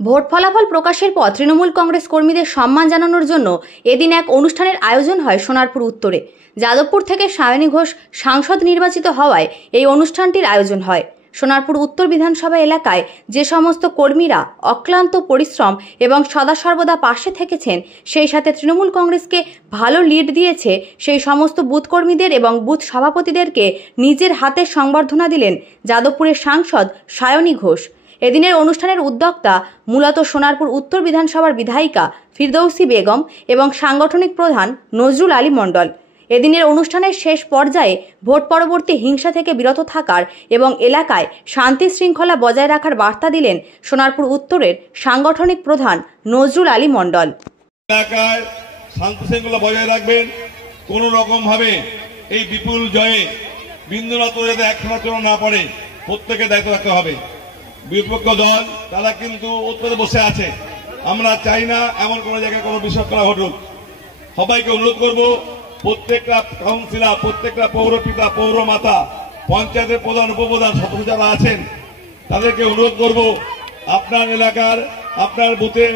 Vote ফলাফল প্রকাশের পর তৃণমূল কংগ্রেস কর্মীদের সম্মান জানানোর জন্য এদিন এক অনুষ্ঠানের আয়োজন হয় সোনারপুর উত্তরে। যাদবপুর থেকে সায়নী ঘোষ সাংসদ নির্বাচিত হওয়ায় এই অনুষ্ঠানটির আয়োজন হয়। সোনারপুর উত্তর বিধানসভা এলাকায় যে সমস্ত কর্মীরা অক্লান্ত পরিশ্রম এবং সদা সর্বদা পাশে থেকেছেন, সেই সাথে তৃণমূল কংগ্রেসকে ভালো লিড দিয়েছে, সেই সমস্ত বুথ কর্মীদের এবং বুথ সভাপতিদেরকে নিজের হাতে সংবর্ধনা দিলেন যাদবপুরের সাংসদ সায়নী ঘোষ। এদিনের অনুষ্ঠানের উদ্যোক্তা মূলত সোনারপুর উত্তর বিধানসভার বিধায়িকা ফিরদৌসী বেগম এবং সাংগঠনিক প্রধান নজরুল আলী মণ্ডল। এদিনের অনুষ্ঠানের শেষ পর্যায়ে ভোট পরবর্তী হিংসা থেকে বিরত থাকার এবং এলাকায় শান্তি শৃঙ্খলা বজায় রাখার বার্তা দিলেন সোনারপুর উত্তরের সাংগঠনিক প্রধান নজরুল আলী মণ্ডল। এলাকায় শান্তি শৃঙ্খলা বজায় রাখবেন, কোন রকম ভাবে এই বিপুল জয়ে বিন্দুমাত্র যাতে একসাথে না পড়ে প্রত্যেকে দায়িত্ব রাখতে হবে। বিপক্ষ দল তারা কিন্তু উত্তরে বসে আছে, আমরা চাই না এমন কোন জায়গায় কোনো বিশৃঙ্খলা ঘটুক। সবাইকে অনুরোধ করব, প্রত্যেকটা কাউন্সিলর, প্রত্যেকটা পৌরপিতা, পৌরমাতা, পঞ্চায়েতের প্রধান, উপপ্রধান, সদস্য যারা আছেন তাদেরকে অনুরোধ করব, আপনার এলাকার আপনার বুথে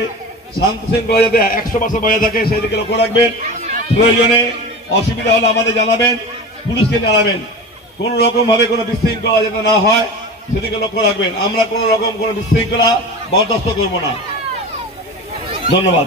শান্তি শৃঙ্খলা যাতে 100% বজায় থাকে সেদিকে লক্ষ্য রাখবেন। প্রয়োজনে অসুবিধা হলে আমাদের জানাবেন, পুলিশকে জানাবেন। কোন রকম ভাবে কোনো বিশৃঙ্খলা যাতে না হয় সেদিকে লক্ষ্য রাখবেন। আমরা কোন রকম কোনো বিশৃঙ্খলা বরদাস্ত করব না। ধন্যবাদ।